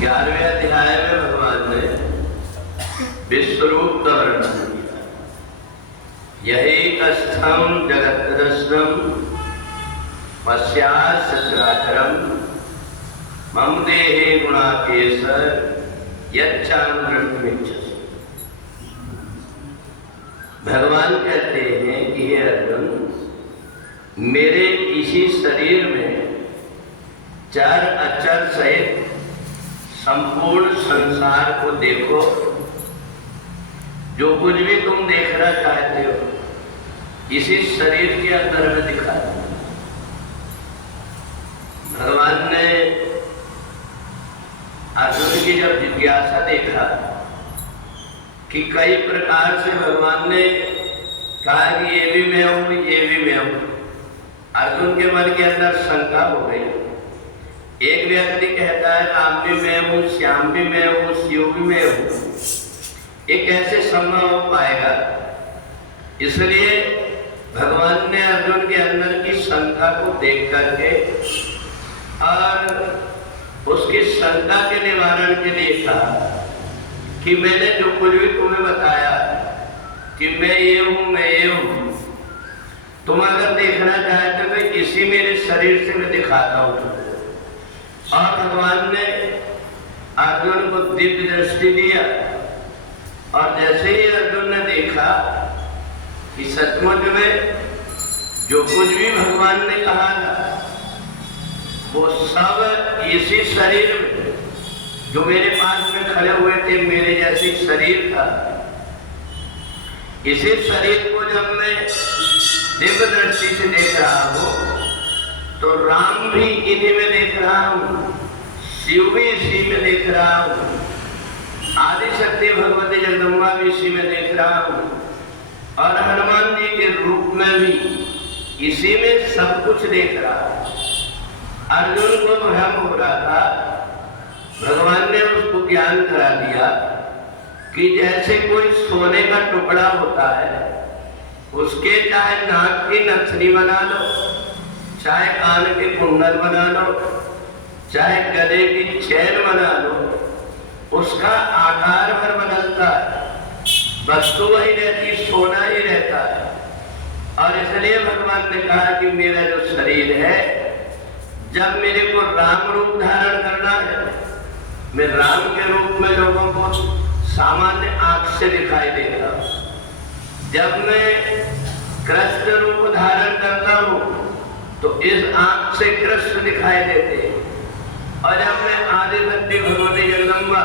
11वें अध्याय में भगवान ने विश्वरूप का वर्णन किया। यही कस्थम जगत दर्शनम पश्चात् सचराचरम मम देहे गुणाकेश यच्चानुदृष्टमिच्छसि। भगवान कहते हैं कि हे अर्जुन, मेरे इसी शरीर में चार अचर सहित संपूर्ण संसार को देखो। जो कुछ भी तुम देखना चाहते हो इसी शरीर के अंदर में दिखा। भगवान ने अर्जुन की जब जिज्ञासा देखा कि कई प्रकार से भगवान ने कहा कि ये भी मैं हूं, ये भी मैं हूं, अर्जुन के मन के अंदर शंका हो गई। एक व्यक्ति कहता है राम भी मैं हूं, श्याम भी मैं हूं, शिव भी मैं हूं, ये कैसे संभव हो पाएगा? इसलिए भगवान ने अर्जुन के अंदर की शंका को देख करके और उसकी शंका के निवारण के लिए कहा कि मैंने जो कुछ भी तुम्हें बताया कि मैं ये हूं, मैं ये हूं, तुम अगर देखना चाहते हो तो इसी मेरे शरीर से मैं दिखाता हूं। और भगवान ने अर्जुन को दिव्य दृष्टि दिया और जैसे ही अर्जुन ने देखा कि सचमुच में जो कुछ भी भगवान ने कहा था वो सब इसी शरीर में, जो मेरे पास में खड़े हुए थे, मेरे जैसे शरीर था, इसी शरीर को जब मैं दिव्य दृष्टि से देख रहा हूं तो राम भी इन्हीं में देख रहा हूं, शिव भी इसी में देख रहा हूं, आदि शक्ति भगवती जगदम्बा भी इसी में देख रहा हूं, और हनुमान जी के रूप में भी इसी में सब कुछ देख रहा हूं। अर्जुन को भ्रम हो रहा था, भगवान ने उसको ज्ञान करा दिया कि जैसे कोई सोने का टुकड़ा होता है, उसके चाहे नाक की नथनी बना लो, चाहे कान के कुंडल बना लो, चाहे गले की चैन बना लो, उसका आकार भर बदलता है, वस्तु वही रहती, सोना ही रहता है। और इसलिए भगवान ने कहा कि मेरा जो शरीर है, जब मेरे को राम रूप धारण करना है, मैं राम के रूप में लोगों को सामान्य आंख से दिखाई देता हूं। जब मैं कृष्ण रूप धारण करता हूं तो इस आंख से कृष्ण दिखाई देते हैं। और जब मैं आदि शक्ति भगवती जगदम्बा,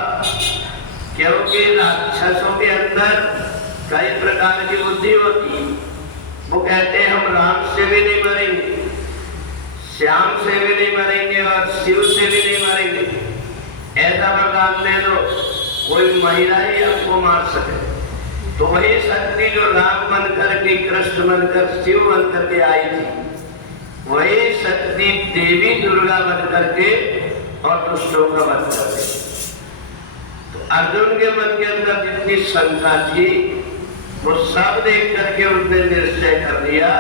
क्योंकि राक्षसों के अंदर कई प्रकार की बुद्धि होती है, वो कहते हैं हम राम से भी नहीं मरेंगे, श्याम से भी नहीं मरेंगे और शिव से भी नहीं मरेंगे। ऐसा वरदान दे दो कोई महिला ही आपको मार सके। तो वही शक्ति जो राम बनकर के, कृष्ण बनकर, शिव बनकर के आई थी, वही शक्ति देवी दुर्गा बनकर के और दुष्टों का वध कर गई। तो अर्जुन के मन के अंदर जितनी शंका थी वो सब देख करके उसने निश्चय कर लिया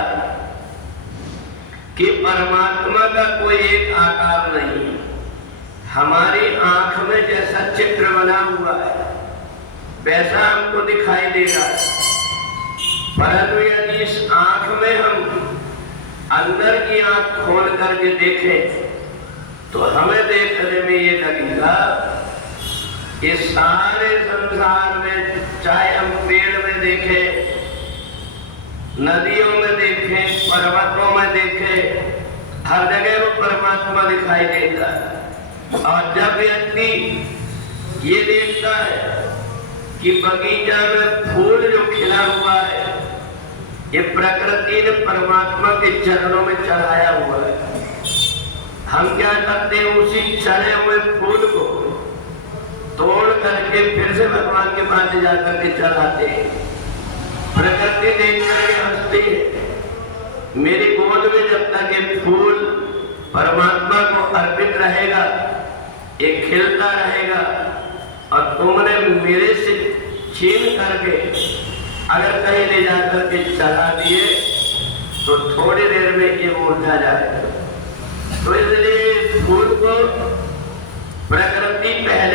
कि परमात्मा का कोई एक आकार नहीं है। हमारी आंख में जैसा चित्र बना हुआ है वैसा हमको दिखाई देगा, परंतु यदि इस आंख में हम अंदर की आंख खोल करके देखें तो हमें देखने में ये लगेगा कि सारे संसार में, चाहे हम पेड़ में देखें, नदियों में देखें, पर्वतों में देखें, हर जगह वो परमात्मा दिखाई देता है। और जब व्यक्ति ये देखता है कि बगीचा में फूल जो खिला हुआ है ये प्रकृति ने परमात्मा के चरणों में चढ़ाया हुआ है, हम क्या करते हैं, उसी चढ़े हुए फूल को तोड़ करके फिर से भगवान के पास जाकर के चढ़ाते हैं। प्रकृति देख करके हंसती है। मेरी गोद में जब तक ये फूल परमात्मा को अर्पित रहेगा, ये खिलता रहेगा, और तुमने मेरे से छीन करके अगर कहीं ले जाकर के चढ़ा दिए तो थोड़ी देर में ये मुरझा जाएगा। तो इसलिए फूल को प्रकृति पहले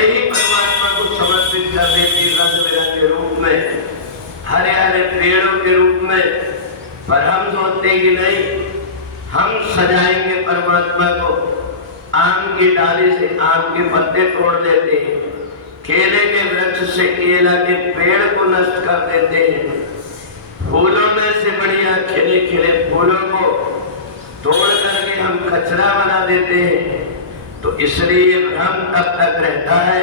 पर हम सोचते कि नहीं, हम सजाएंगे परमात्मा को, आम की डाली से आम के पत्ते तोड़ देते हैं, केले के वृक्ष से केला के पेड़ को नष्ट कर देते हैं, फूलों में से बढ़िया खिले खिले फूलों को तोड़ करके हम कचरा बना देते हैं। तो इसलिए भ्रम तब तक रहता है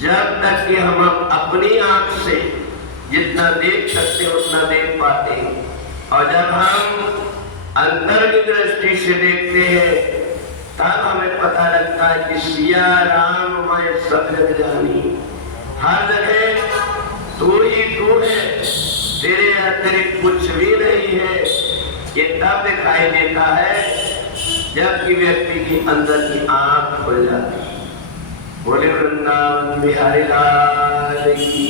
जब तक कि हम अपनी आंख से जितना देख सकते उतना देख पाते हैं, और जब हम अंतर की दृष्टि से देखते हैं तब हमें पता लगता है कि सिया राम मैं सब जग जानी, हर जगह तू ही तू है, तेरे अतिरिक्त कुछ भी नहीं है। ये तब दिखाई देता है जबकि व्यक्ति की अंदर की आंख खुल जाती है। बोले वृंदावन बिहारी लाल की।